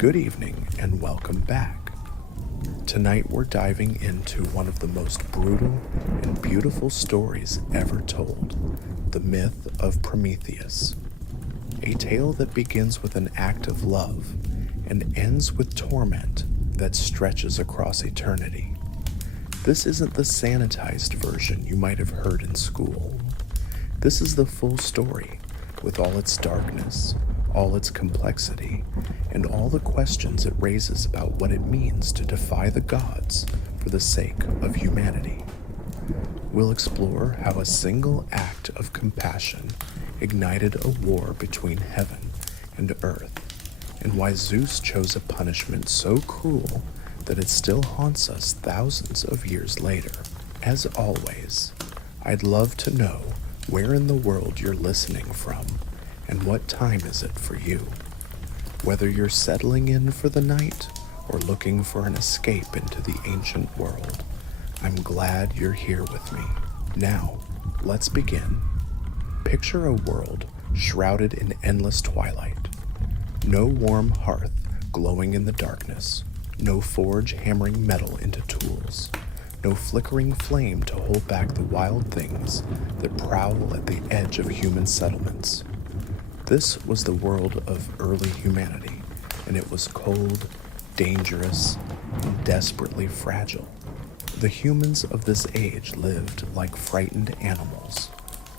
Good evening and welcome back. Tonight we're diving into one of the most brutal and beautiful stories ever told, the myth of Prometheus. A tale that begins with an act of love and ends with torment that stretches across eternity. This isn't the sanitized version you might have heard in school. This is the full story, with all its darkness, all its complexity, and all the questions it raises about what it means to defy the gods for the sake of humanity. We'll explore how a single act of compassion ignited a war between heaven and earth, and why Zeus chose a punishment so cruel that it still haunts us thousands of years later. As always, I'd love to know where in the world you're listening from, and what time is it for you? Whether you're settling in for the night or looking for an escape into the ancient world, I'm glad you're here with me. Now, let's begin. Picture a world shrouded in endless twilight. No warm hearth glowing in the darkness. No forge hammering metal into tools. No flickering flame to hold back the wild things that prowl at the edge of human settlements. This was the world of early humanity, and it was cold, dangerous, and desperately fragile. The humans of this age lived like frightened animals,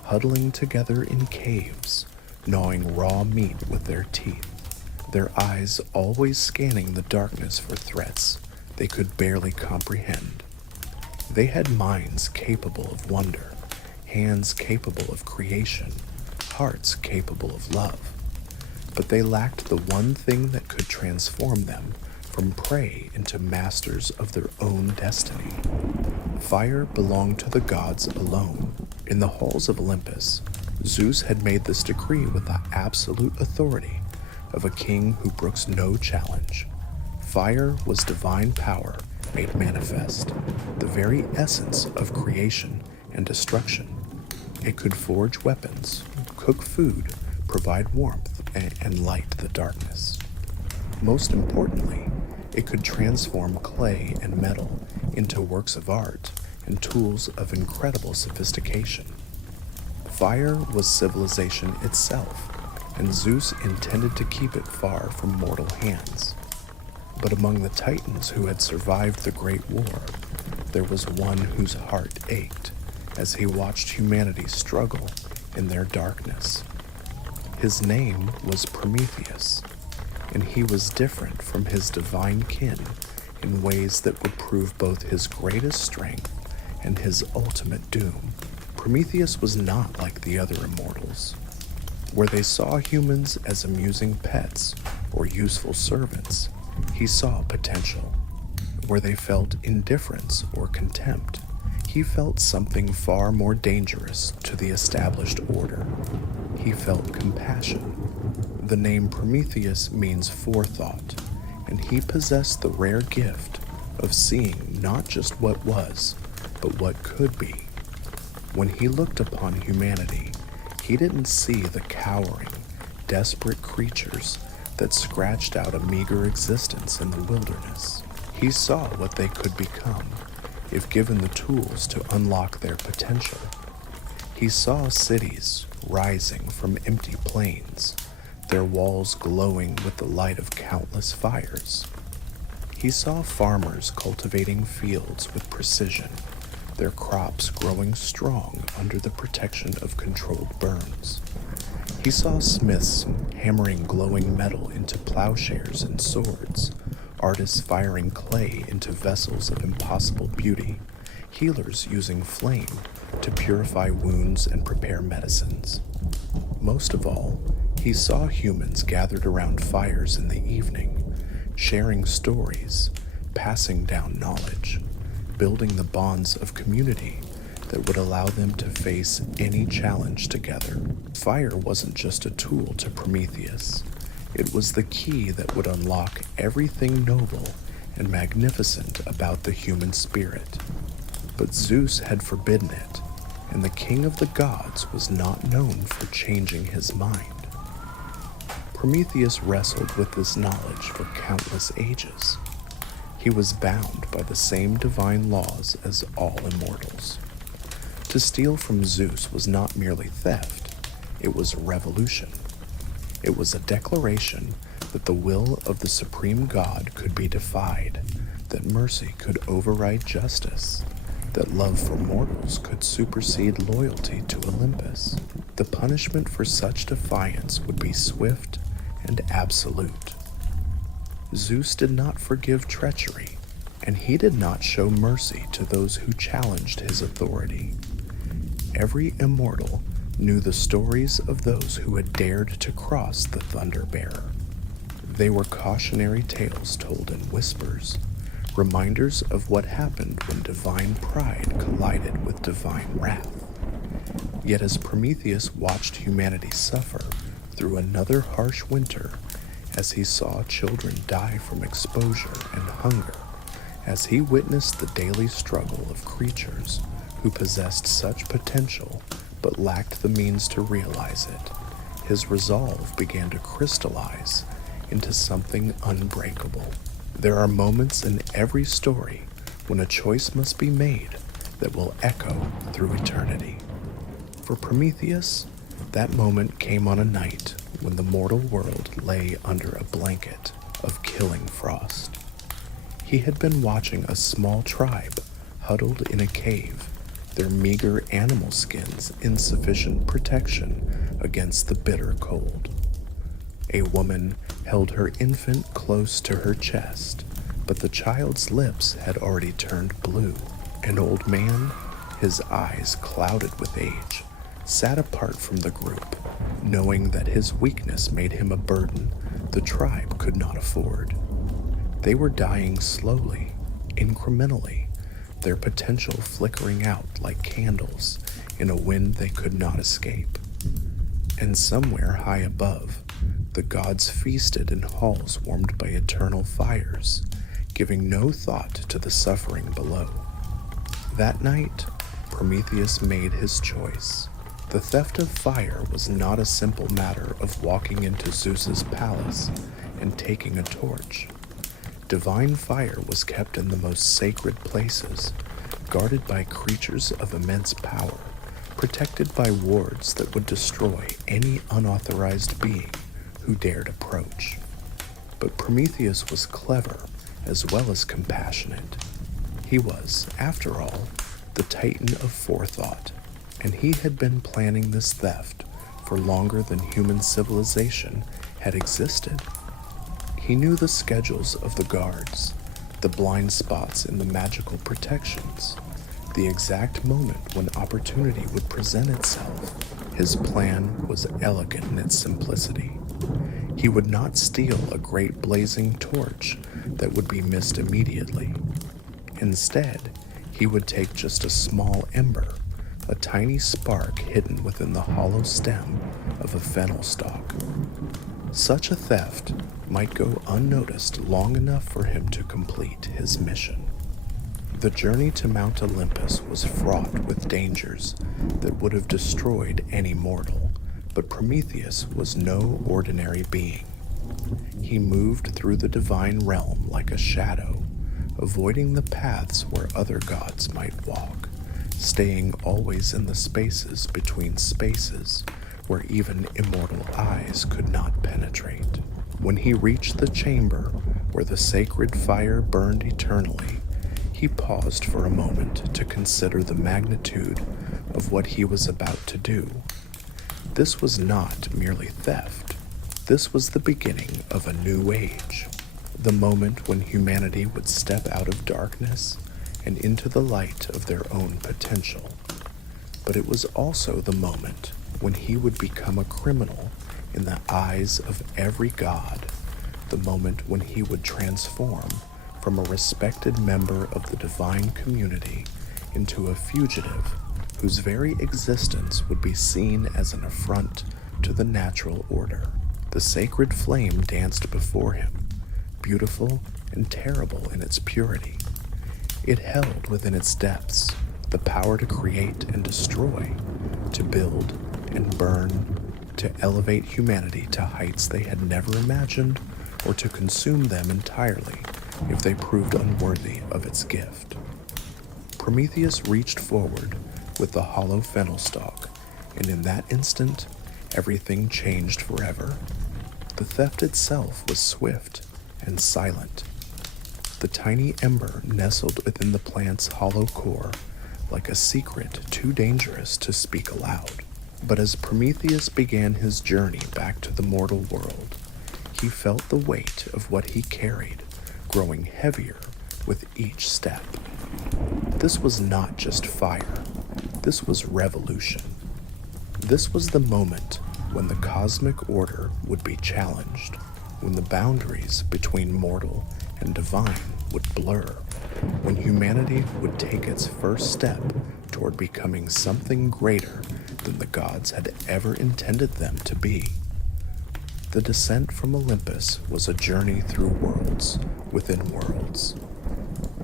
huddling together in caves, gnawing raw meat with their teeth, their eyes always scanning the darkness for threats they could barely comprehend. They had minds capable of wonder, hands capable of creation, hearts capable of love, but they lacked the one thing that could transform them from prey into masters of their own destiny. Fire belonged to the gods alone. In the halls of Olympus, Zeus had made this decree with the absolute authority of a king who brooks no challenge. Fire was divine power made manifest, the very essence of creation and destruction. It could forge weapons, cook food, provide warmth, and light the darkness. Most importantly, it could transform clay and metal into works of art and tools of incredible sophistication. Fire was civilization itself, and Zeus intended to keep it far from mortal hands. But among the Titans who had survived the Great War, there was one whose heart ached as he watched humanity struggle in their darkness. His name was Prometheus, and he was different from his divine kin in ways that would prove both his greatest strength and his ultimate doom. Prometheus was not like the other immortals. Where they saw humans as amusing pets or useful servants, he saw potential. Where they felt indifference or contempt, he felt something far more dangerous to the established order. He felt compassion. The name Prometheus means forethought, and he possessed the rare gift of seeing not just what was, but what could be. When he looked upon humanity, he didn't see the cowering, desperate creatures that scratched out a meager existence in the wilderness. He saw what they could become if given the tools to unlock their potential. He saw cities rising from empty plains, their walls glowing with the light of countless fires. He saw farmers cultivating fields with precision, their crops growing strong under the protection of controlled burns. He saw smiths hammering glowing metal into plowshares and swords, artists firing clay into vessels of impossible beauty, healers using flame to purify wounds and prepare medicines. Most of all, he saw humans gathered around fires in the evening, sharing stories, passing down knowledge, building the bonds of community that would allow them to face any challenge together. Fire wasn't just a tool to Prometheus. It was the key that would unlock everything noble and magnificent about the human spirit. But Zeus had forbidden it, and the king of the gods was not known for changing his mind. Prometheus wrestled with this knowledge for countless ages. He was bound by the same divine laws as all immortals. To steal from Zeus was not merely theft, it was a revolution. It was a declaration that the will of the supreme god could be defied, that mercy could override justice, that love for mortals could supersede loyalty to Olympus. The punishment for such defiance would be swift and absolute. Zeus did not forgive treachery, and he did not show mercy to those who challenged his authority. Every immortal knew the stories of those who had dared to cross the Thunder Bearer. They were cautionary tales told in whispers, reminders of what happened when divine pride collided with divine wrath. Yet as Prometheus watched humanity suffer through another harsh winter, as he saw children die from exposure and hunger, as he witnessed the daily struggle of creatures who possessed such potential but lacked the means to realize it, his resolve began to crystallize into something unbreakable. There are moments in every story when a choice must be made that will echo through eternity. For Prometheus, that moment came on a night when the mortal world lay under a blanket of killing frost. He had been watching a small tribe huddled in a cave, their meager animal skins insufficient protection against the bitter cold. A woman held her infant close to her chest, but the child's lips had already turned blue. An old man, his eyes clouded with age, sat apart from the group, knowing that his weakness made him a burden the tribe could not afford. They were dying slowly, incrementally, their potential flickering out like candles in a wind they could not escape. And somewhere high above, the gods feasted in halls warmed by eternal fires, giving no thought to the suffering below. That night, Prometheus made his choice. The theft of fire was not a simple matter of walking into Zeus's palace and taking a torch. Divine fire was kept in the most sacred places, guarded by creatures of immense power, protected by wards that would destroy any unauthorized being who dared approach. But Prometheus was clever as well as compassionate. He was, after all, the Titan of forethought, and he had been planning this theft for longer than human civilization had existed. He knew the schedules of the guards, the blind spots in the magical protections, the exact moment when opportunity would present itself. His plan was elegant in its simplicity. He would not steal a great blazing torch that would be missed immediately. Instead, he would take just a small ember, a tiny spark hidden within the hollow stem of a fennel stalk. Such a theft might go unnoticed long enough for him to complete his mission. The journey to Mount Olympus was fraught with dangers that would have destroyed any mortal, but Prometheus was no ordinary being. He moved through the divine realm like a shadow, avoiding the paths where other gods might walk, staying always in the spaces between spaces where even immortal eyes could not penetrate. When he reached the chamber where the sacred fire burned eternally, he paused for a moment to consider the magnitude of what he was about to do. This was not merely theft. This was the beginning of a new age, the moment when humanity would step out of darkness and into the light of their own potential. But it was also the moment when he would become a criminal in the eyes of every god, the moment when he would transform from a respected member of the divine community into a fugitive whose very existence would be seen as an affront to the natural order. The sacred flame danced before him, beautiful and terrible in its purity. It held within its depths the power to create and destroy, to build and burn to elevate humanity to heights they had never imagined, or to consume them entirely if they proved unworthy of its gift. Prometheus reached forward with the hollow fennel stalk, and in that instant, everything changed forever. The theft itself was swift and silent. The tiny ember nestled within the plant's hollow core like a secret too dangerous to speak aloud. But as Prometheus began his journey back to the mortal world, he felt the weight of what he carried growing heavier with each step. This was not just fire, this was revolution. This was the moment when the cosmic order would be challenged, when the boundaries between mortal and divine would blur, when humanity would take its first step toward becoming something greater than the gods had ever intended them to be. The descent from Olympus was a journey through worlds within worlds.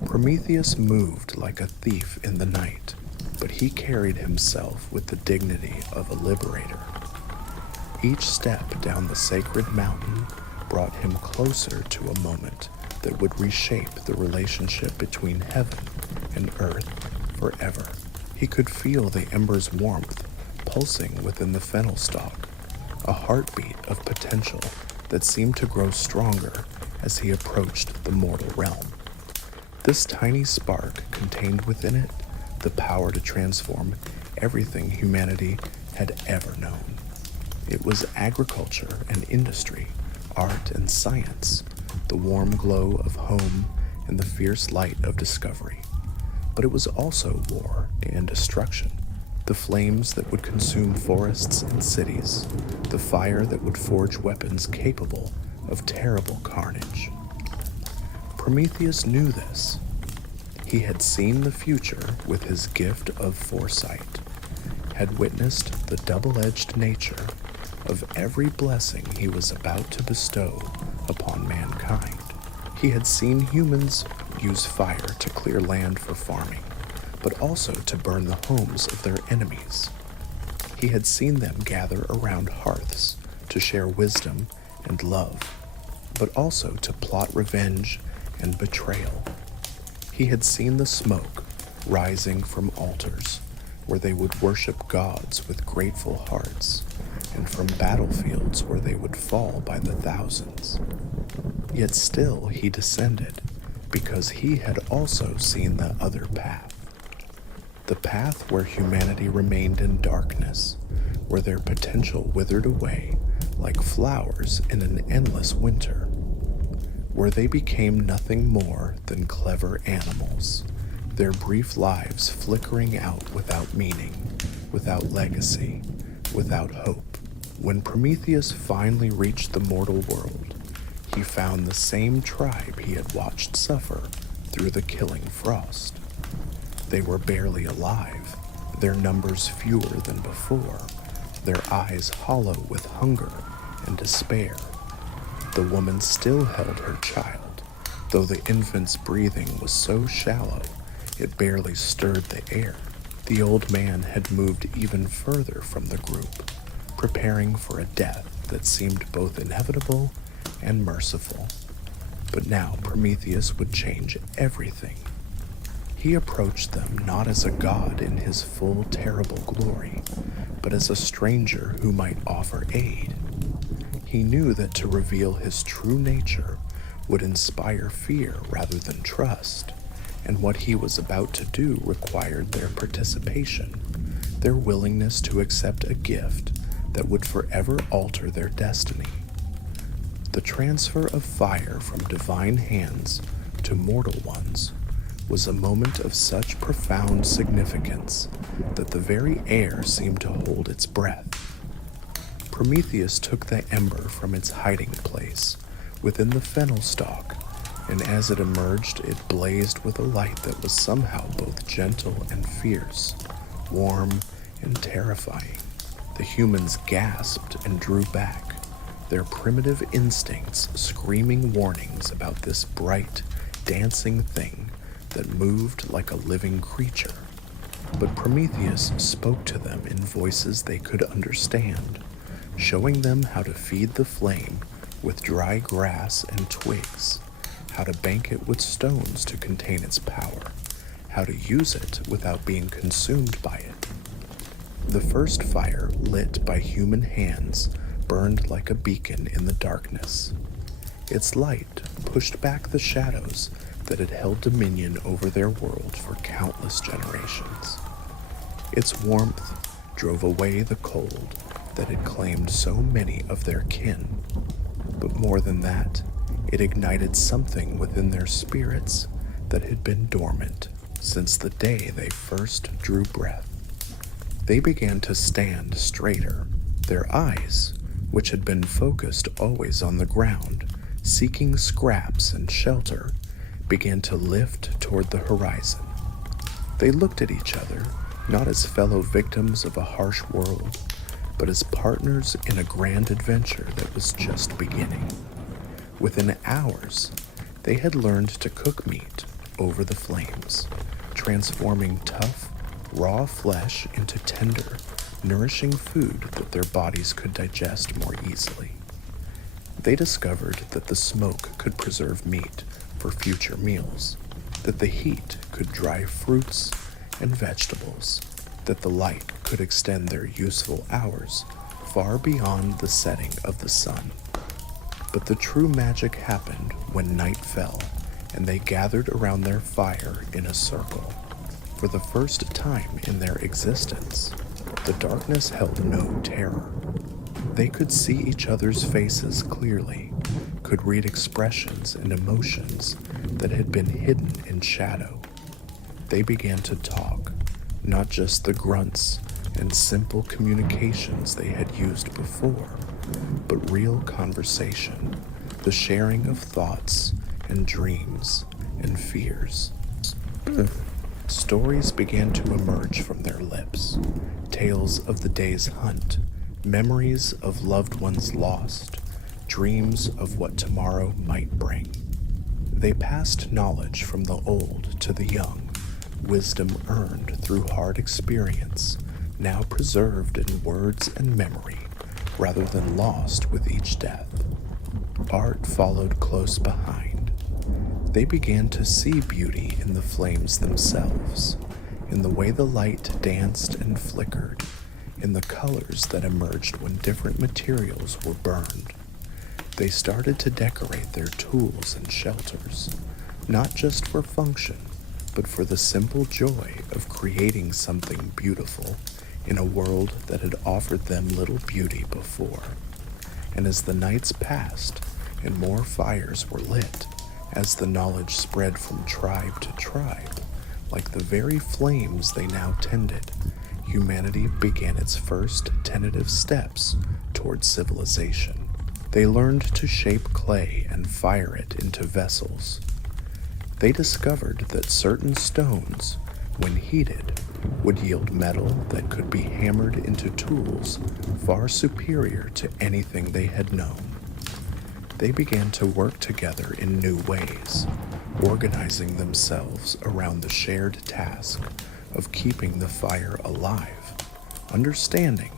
Prometheus moved like a thief in the night, but he carried himself with the dignity of a liberator. Each step down the sacred mountain brought him closer to a moment that would reshape the relationship between heaven and earth forever. He could feel the ember's warmth pulsing within the fennel stalk, a heartbeat of potential that seemed to grow stronger as he approached the mortal realm. This tiny spark contained within it the power to transform everything humanity had ever known. It was agriculture and industry, art and science, the warm glow of home and the fierce light of discovery. But it was also war and destruction, the flames that would consume forests and cities, the fire that would forge weapons capable of terrible carnage. Prometheus knew this. He had seen the future with his gift of foresight, had witnessed the double-edged nature of every blessing he was about to bestow upon mankind. He had seen humans use fire to clear land for farming, but also to burn the homes of their enemies. He had seen them gather around hearths to share wisdom and love, but also to plot revenge and betrayal. He had seen the smoke rising from altars where they would worship gods with grateful hearts, and from battlefields where they would fall by the thousands. Yet still he descended, because he had also seen the other path. The path where humanity remained in darkness, where their potential withered away like flowers in an endless winter, where they became nothing more than clever animals, their brief lives flickering out without meaning, without legacy, without hope. When Prometheus finally reached the mortal world, he found the same tribe he had watched suffer through the killing frost. They were barely alive, their numbers fewer than before, their eyes hollow with hunger and despair. The woman still held her child, though the infant's breathing was so shallow it barely stirred the air. The old man had moved even further from the group, preparing for a death that seemed both inevitable and merciful. But now Prometheus would change everything. He approached them not as a god in his full terrible glory, but as a stranger who might offer aid. He knew that to reveal his true nature would inspire fear rather than trust, and what he was about to do required their participation, their willingness to accept a gift that would forever alter their destiny. The transfer of fire from divine hands to mortal ones was a moment of such profound significance that the very air seemed to hold its breath. Prometheus took the ember from its hiding place within the fennel stalk, and as it emerged, it blazed with a light that was somehow both gentle and fierce, warm and terrifying. The humans gasped and drew back, their primitive instincts screaming warnings about this bright, dancing thing that moved like a living creature. But Prometheus spoke to them in voices they could understand, showing them how to feed the flame with dry grass and twigs, how to bank it with stones to contain its power, how to use it without being consumed by it. The first fire, lit by human hands, burned like a beacon in the darkness. Its light pushed back the shadows that had held dominion over their world for countless generations. Its warmth drove away the cold that had claimed so many of their kin. But more than that, it ignited something within their spirits that had been dormant since the day they first drew breath. They began to stand straighter, their eyes, which had been focused always on the ground, seeking scraps and shelter, began to lift toward the horizon. They looked at each other, not as fellow victims of a harsh world, but as partners in a grand adventure that was just beginning. Within hours, they had learned to cook meat over the flames, transforming tough, raw flesh into tender, nourishing food that their bodies could digest more easily. They discovered that the smoke could preserve meat for future meals, that the heat could dry fruits and vegetables, that the light could extend their useful hours far beyond the setting of the sun. But the true magic happened when night fell and they gathered around their fire in a circle. For the first time in their existence, the darkness held no terror. They could see each other's faces clearly, could read expressions and emotions that had been hidden in shadow. They began to talk, not just the grunts and simple communications they had used before, but real conversation, the sharing of thoughts and dreams and fears. Stories began to emerge from their lips, tales of the day's hunt, memories of loved ones lost, dreams of what tomorrow might bring. They passed knowledge from the old to the young, wisdom earned through hard experience, now preserved in words and memory, rather than lost with each death. Art followed close behind. They began to see beauty in the flames themselves, in the way the light danced and flickered, in the colors that emerged when different materials were burned. They started to decorate their tools and shelters, not just for function, but for the simple joy of creating something beautiful in a world that had offered them little beauty before. And as the nights passed and more fires were lit, as the knowledge spread from tribe to tribe, like the very flames they now tended, humanity began its first tentative steps toward civilization. They learned to shape clay and fire it into vessels. They discovered that certain stones, when heated, would yield metal that could be hammered into tools far superior to anything they had known. They began to work together in new ways, organizing themselves around the shared task of keeping the fire alive, understanding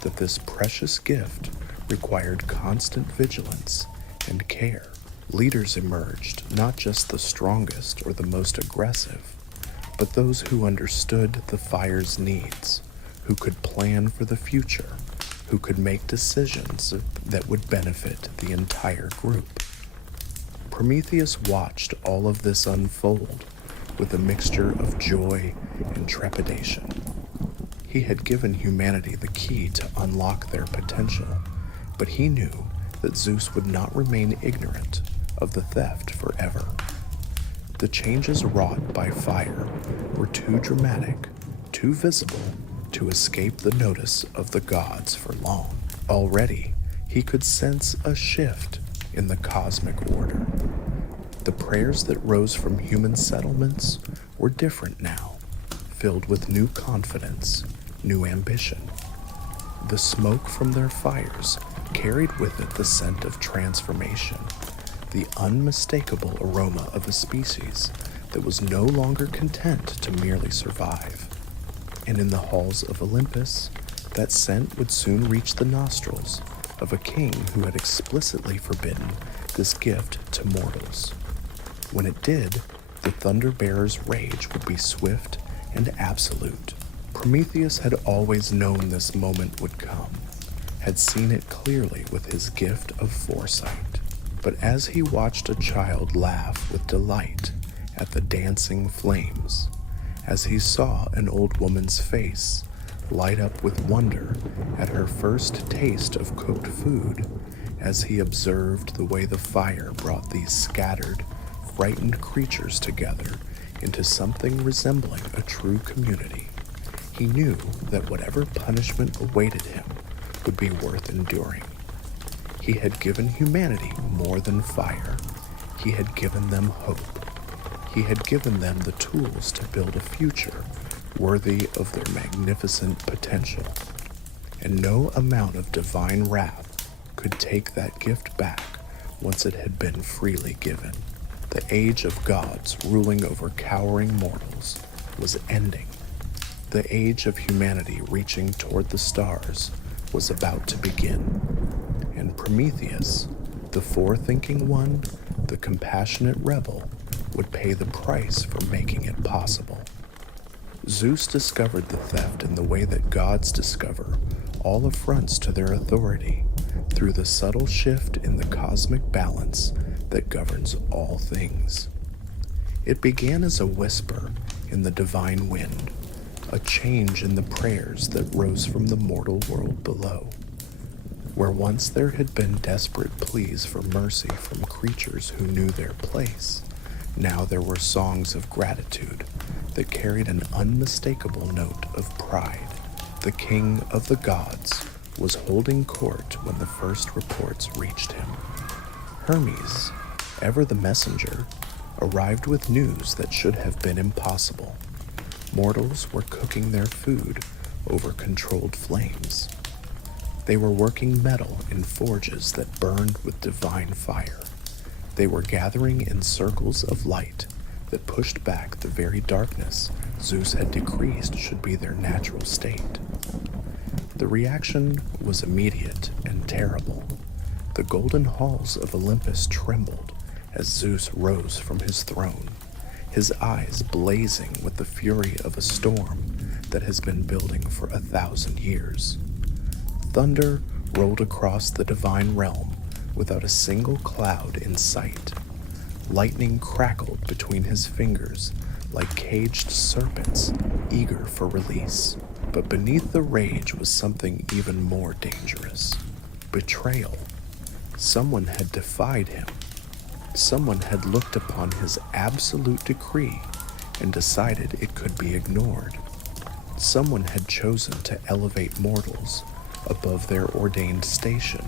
that this precious gift required constant vigilance and care. Leaders emerged, not just the strongest or the most aggressive, but those who understood the fire's needs, who could plan for the future, who could make decisions that would benefit the entire group. Prometheus watched all of this unfold with a mixture of joy and trepidation. He had given humanity the key to unlock their potential, but he knew that Zeus would not remain ignorant of the theft forever. The changes wrought by fire were too dramatic, too visible, to escape the notice of the gods for long. Already, he could sense a shift in the cosmic order. The prayers that rose from human settlements were different now, filled with new confidence, new ambition. The smoke from their fires carried with it the scent of transformation, the unmistakable aroma of a species that was no longer content to merely survive. And in the halls of Olympus, That scent would soon reach the nostrils of a king who had explicitly forbidden this gift to mortals. When it did, the thunder bearer's rage would be swift and absolute. Prometheus had always known this moment would come, had seen it clearly with his gift of foresight. But as he watched a child laugh with delight at the dancing flames, as he saw an old woman's face light up with wonder at her first taste of cooked food, as he observed the way the fire brought these scattered, frightened creatures together into something resembling a true community, he knew that whatever punishment awaited him would be worth enduring. He had given humanity more than fire. He had given them hope. He had given them the tools to build a future worthy of their magnificent potential. And no amount of divine wrath could take that gift back once it had been freely given. The age of gods ruling over cowering mortals was ending. The age of humanity reaching toward the stars was about to begin. And Prometheus, the forethinking one, the compassionate rebel, would pay the price for making it possible. Zeus discovered the theft in the way that gods discover all affronts to their authority, through the subtle shift in the cosmic balance that governs all things. It began as a whisper in the divine wind, a change in the prayers that rose from the mortal world below. Where once there had been desperate pleas for mercy from creatures who knew their place, now there were songs of gratitude that carried an unmistakable note of pride. The king of the gods was holding court when the first reports reached him. Hermes, ever the messenger, arrived with news that should have been impossible. Mortals were cooking their food over controlled flames. They were working metal in forges that burned with divine fire. They were gathering in circles of light that pushed back the very darkness Zeus had decreed should be their natural state. The reaction was immediate and terrible. The golden halls of Olympus trembled as Zeus rose from his throne, his eyes blazing with the fury of a storm that has been building for 1,000 years. Thunder rolled across the divine realm without a single cloud in sight. Lightning crackled between his fingers like caged serpents eager for release. But beneath the rage was something even more dangerous: betrayal. Someone had defied him. Someone had looked upon his absolute decree and decided it could be ignored. Someone had chosen to elevate mortals above their ordained station,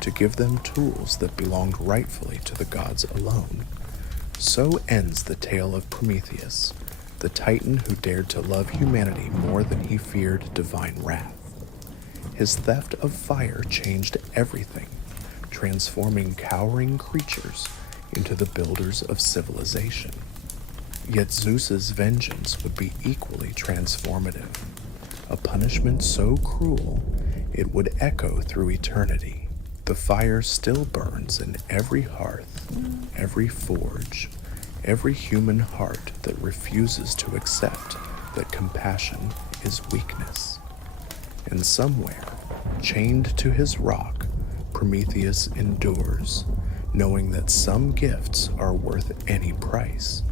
to give them tools that belonged rightfully to the gods alone. So ends the tale of Prometheus, the titan who dared to love humanity more than he feared divine wrath. His theft of fire changed everything, transforming cowering creatures into the builders of civilization. Yet Zeus's vengeance would be equally transformative, a punishment so cruel it would echo through eternity. The fire still burns in every hearth, every forge, every human heart that refuses to accept that compassion is weakness. And somewhere, chained to his rock, Prometheus endures, knowing that some gifts are worth any price,